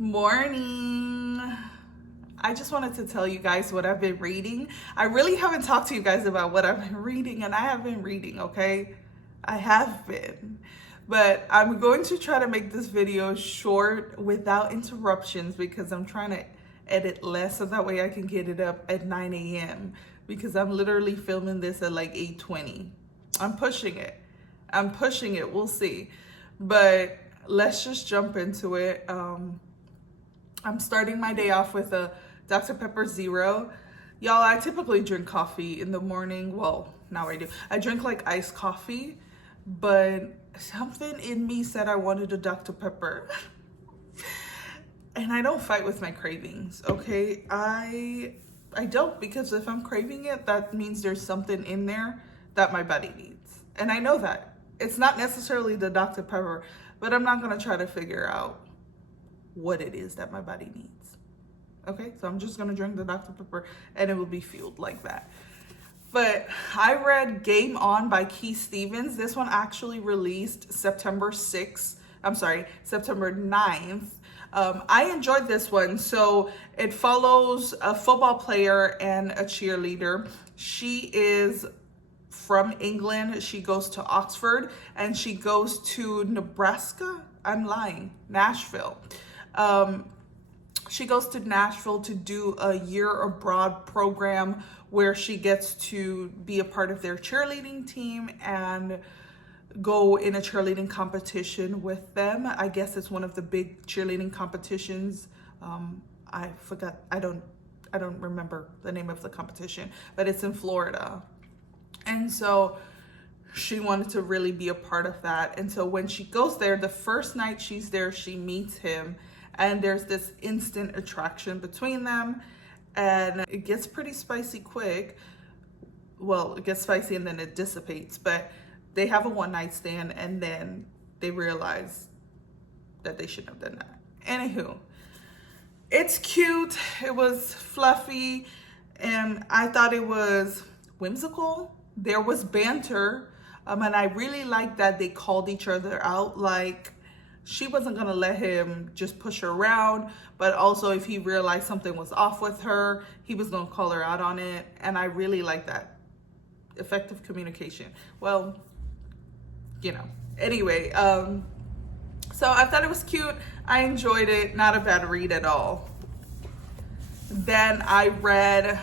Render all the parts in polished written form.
Morning. I just wanted to tell you guys what I've been reading. I really haven't talked to you guys about what I've been reading, and I have been reading, okay? I have been. But I'm going to try to make this video short without interruptions because I'm trying to edit less so that way I can get it up at 9 a.m. because I'm literally filming this at like 8:20. I'm pushing it. We'll see. But let's just jump into it. I'm starting my day off with a Dr. Pepper Zero. Y'all, I typically drink coffee in the morning. Well, now I do. I drink like iced coffee, but something in me said I wanted a Dr. Pepper. And I don't fight with my cravings, okay? I don't, because if I'm craving it, that means there's something in there that my body needs. And I know that. It's not necessarily the Dr. Pepper, but I'm not gonna try to figure out what it is that my body needs. Okay, so I'm just gonna drink the Dr. Pepper and it will be fueled like that. But I read Game On by Keith Stevens. This one actually released September 9th. I enjoyed this one. So it follows a football player and a cheerleader. She is from England. She goes to Oxford and she goes to Nebraska. I'm lying. Nashville. She goes to Nashville to do a year abroad program where she gets to be a part of their cheerleading team and go in a cheerleading competition with them. I guess it's one of the big cheerleading competitions. I forgot. I don't remember the name of the competition, but it's in Florida. And so she wanted to really be a part of that. And so when she goes there, the first night she's there, she meets him. And there's this instant attraction between them. And it gets pretty spicy quick. Well, it gets spicy and then it dissipates. But they have a one-night stand and then they realize that they shouldn't have done that. Anywho, it's cute. It was fluffy. And I thought it was whimsical. There was banter. And I really liked that they called each other out. Like, she wasn't gonna let him just push her around, but also if he realized something was off with her, he was gonna call her out on it. And I really like that. Effective communication. Well, you know, anyway, so I thought it was cute. I enjoyed it. Not a bad read at all. Then I read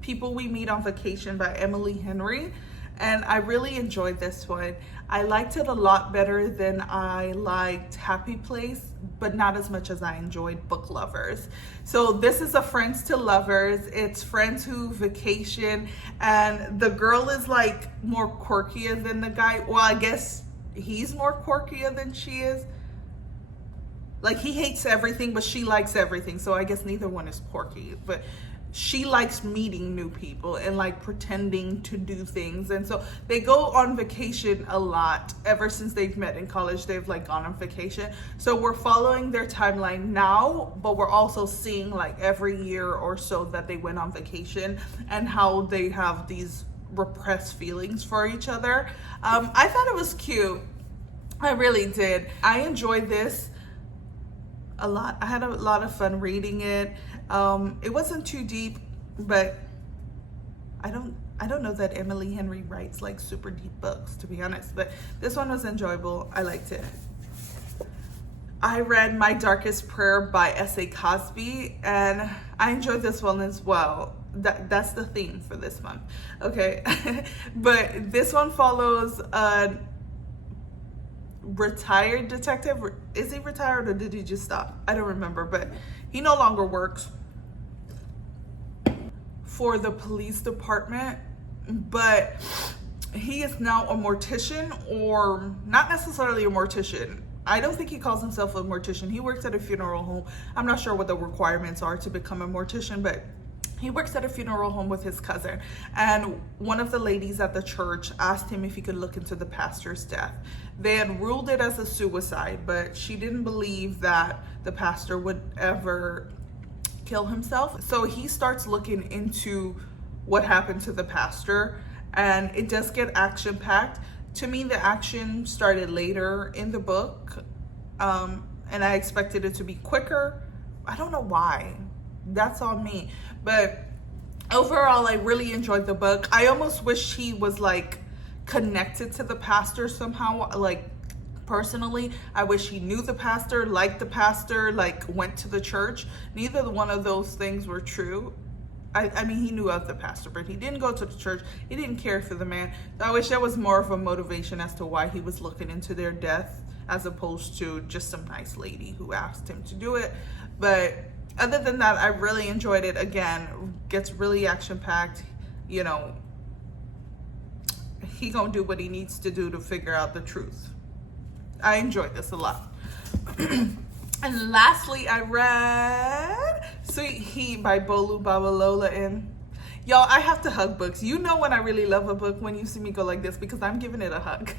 People We Meet on Vacation by Emily Henry. And I really enjoyed this one. I liked it a lot better than I liked Happy Place, but not as much as I enjoyed Book Lovers. So this is a Friends to Lovers. It's friends who vacation, and the girl is like more quirkier than the guy. Well, I guess he's more quirkier than she is. Like, he hates everything, but she likes everything. So I guess neither one is quirky, but she likes meeting new people and like pretending to do things. And so they go on vacation a lot. Ever since they've met in college, they've like gone on vacation. So we're following their timeline now, but we're also seeing like every year or so that they went on vacation and how they have these repressed feelings for each other. I thought it was cute. I really did. I enjoyed this a lot. I had a lot of fun reading it. It wasn't too deep, but I don't know that Emily Henry writes like super deep books, to be honest, but this one was enjoyable. I liked it. I read My Darkest Prayer by S.A. Cosby, and I enjoyed this one as well. That's the theme for this month. Okay. But this one follows a retired detective. Is he retired or did he just stop? I don't remember, but he no longer works for the police department, but he is now a mortician, or not necessarily a mortician. I don't think he calls himself a mortician. He works at a funeral home. I'm not sure what the requirements are to become a mortician, but he works at a funeral home with his cousin. And one of the ladies at the church asked him if he could look into the pastor's death. They had ruled it as a suicide, but she didn't believe that the pastor would ever kill himself. So he starts looking into what happened to the pastor, and it does get action-packed. To me, the action started later in the book. and I expected it to be quicker. I don't know why. That's on me. But overall, I really enjoyed the book. I almost wish he was like connected to the pastor somehow, like personally. I wish he knew the pastor, liked the pastor, like went to the church. Neither one of those things were true. I mean, he knew of the pastor, but he didn't go to the church. He didn't care for the man. So I wish there was more of a motivation as to why he was looking into their death, as opposed to just some nice lady who asked him to do it. But other than that, I really enjoyed it. Again, gets really action-packed. You know, he gonna do what he needs to do to figure out the truth. I enjoyed this a lot. And lastly, I read Sweet Heat by Bolu Babalola. And y'all, I have to hug books. You know when I really love a book when you see me go like this, because I'm giving it a hug.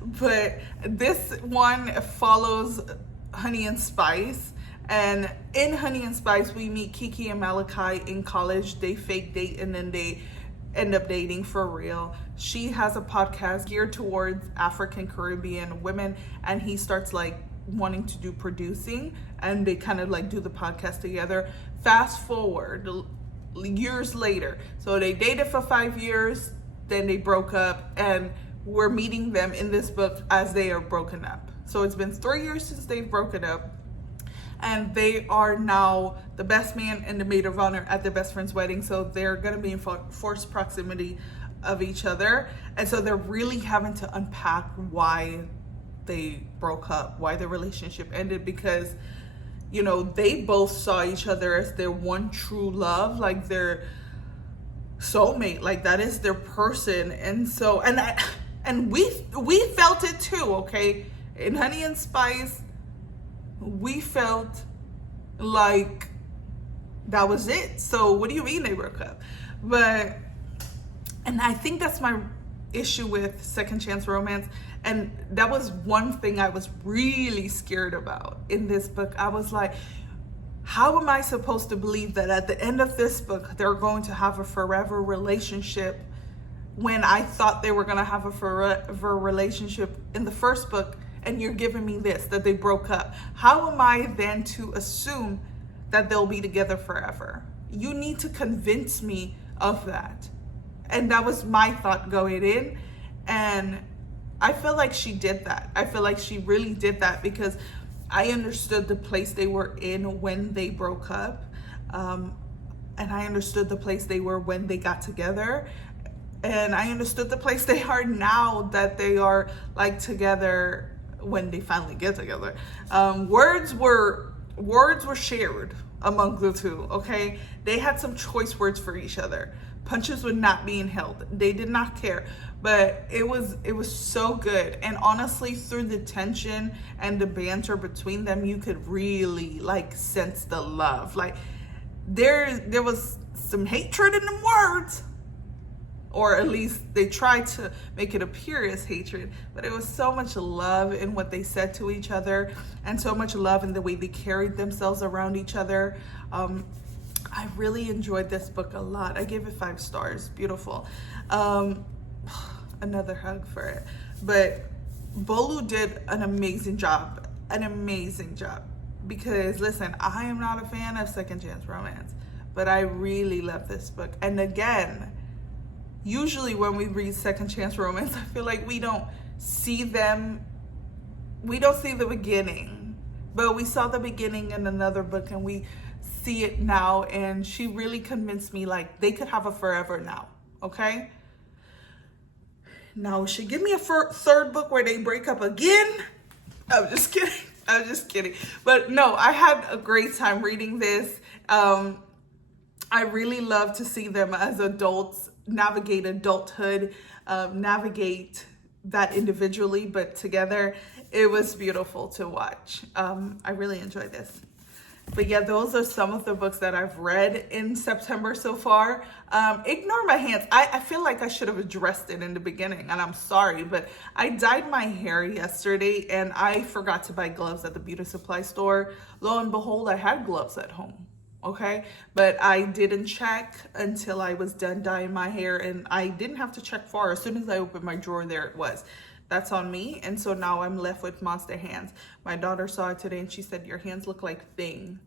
But this one follows Honey and Spice. And in Honey and Spice, we meet Kiki and Malachi in college. They fake date and then they end up dating for real. She has a podcast geared towards African Caribbean women, and he starts like wanting to do producing, and they kind of like do the podcast together. Fast forward years later, so they dated for 5 years, then they broke up, and we're meeting them in this book as they are broken up. So it's been 3 years since they've broken up, and they are now the best man and the maid of honor at their best friend's wedding. So they're going to be in forced proximity of each other, and so they're really having to unpack why they broke up, why the relationship ended, because you know they both saw each other as their one true love, like their soulmate, like that is their person. And so and we felt it too, okay? In Honey and Spice, we felt like that was it. So what do you mean they broke up? And I think that's my issue with Second Chance Romance. And that was one thing I was really scared about in this book. I was like, how am I supposed to believe that at the end of this book, they're going to have a forever relationship when I thought they were going to have a forever relationship in the first book, and you're giving me this, that they broke up? How am I then to assume that they'll be together forever? You need to convince me of that. And that was my thought going in. And I feel like she did that. I feel like she really did that, because I understood the place they were in when they broke up. And I understood the place they were when they got together. And I understood the place they are now that they are like together when they finally get together. Words were shared among the two, okay? They had some choice words for each other. Punches were not being held. They did not care. But it was so good. And honestly, through the tension and the banter between them, you could really like sense the love. Like there was some hatred in the words, or at least they tried to make it appear as hatred, but it was so much love in what they said to each other, and so much love in the way they carried themselves around each other. I really enjoyed this book a lot. I gave it 5 stars. Beautiful. Another hug for it. But Bolu did an amazing job. Because listen, I am not a fan of Second Chance Romance, but I really love this book. And again, usually when we read Second Chance Romance, I feel like we don't see the beginning, but we saw the beginning in another book, and we see it now. And she really convinced me like they could have a forever now, okay? Now, she give me a third book where they break up again? I'm just kidding. But no, I had a great time reading this. I really love to see them as adults navigate adulthood, navigate that individually, but together. It was beautiful to watch. I really enjoyed this. But yeah, those are some of the books that I've read in September so far. Ignore my hands. I feel like I should have addressed it in the beginning, and I'm sorry, but I dyed my hair yesterday and I forgot to buy gloves at the beauty supply store. Lo and behold, I had gloves at home, okay? But I didn't check until I was done dyeing my hair, and I didn't have to check far. As soon as I opened my drawer, there it was. That's on me. And so now I'm left with monster hands. My daughter saw it today and she said, your hands look like Thing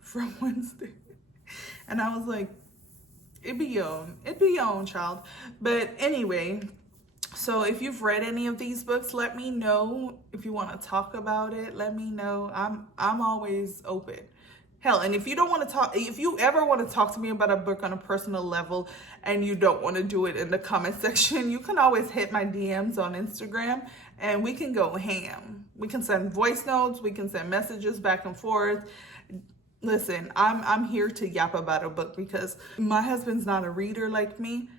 from Wednesday. And I was like, it be your own child. But anyway, so if you've read any of these books, let me know. If you want to talk about it, let me know. I'm always open. Hell, and if you don't want to talk, if you ever want to talk to me about a book on a personal level and you don't want to do it in the comment section, you can always hit my DMs on Instagram and we can go ham. We can send voice notes, we can send messages back and forth. Listen, I'm here to yap about a book because my husband's not a reader like me,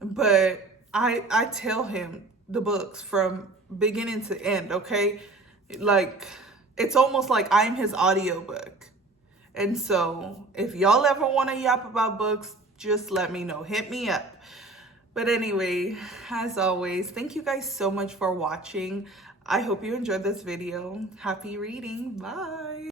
but I tell him the books from beginning to end, okay? Like, it's almost like I'm his audiobook. And so if y'all ever want to yap about books, just let me know. Hit me up. But anyway, as always, thank you guys so much for watching. I hope you enjoyed this video. Happy reading. Bye.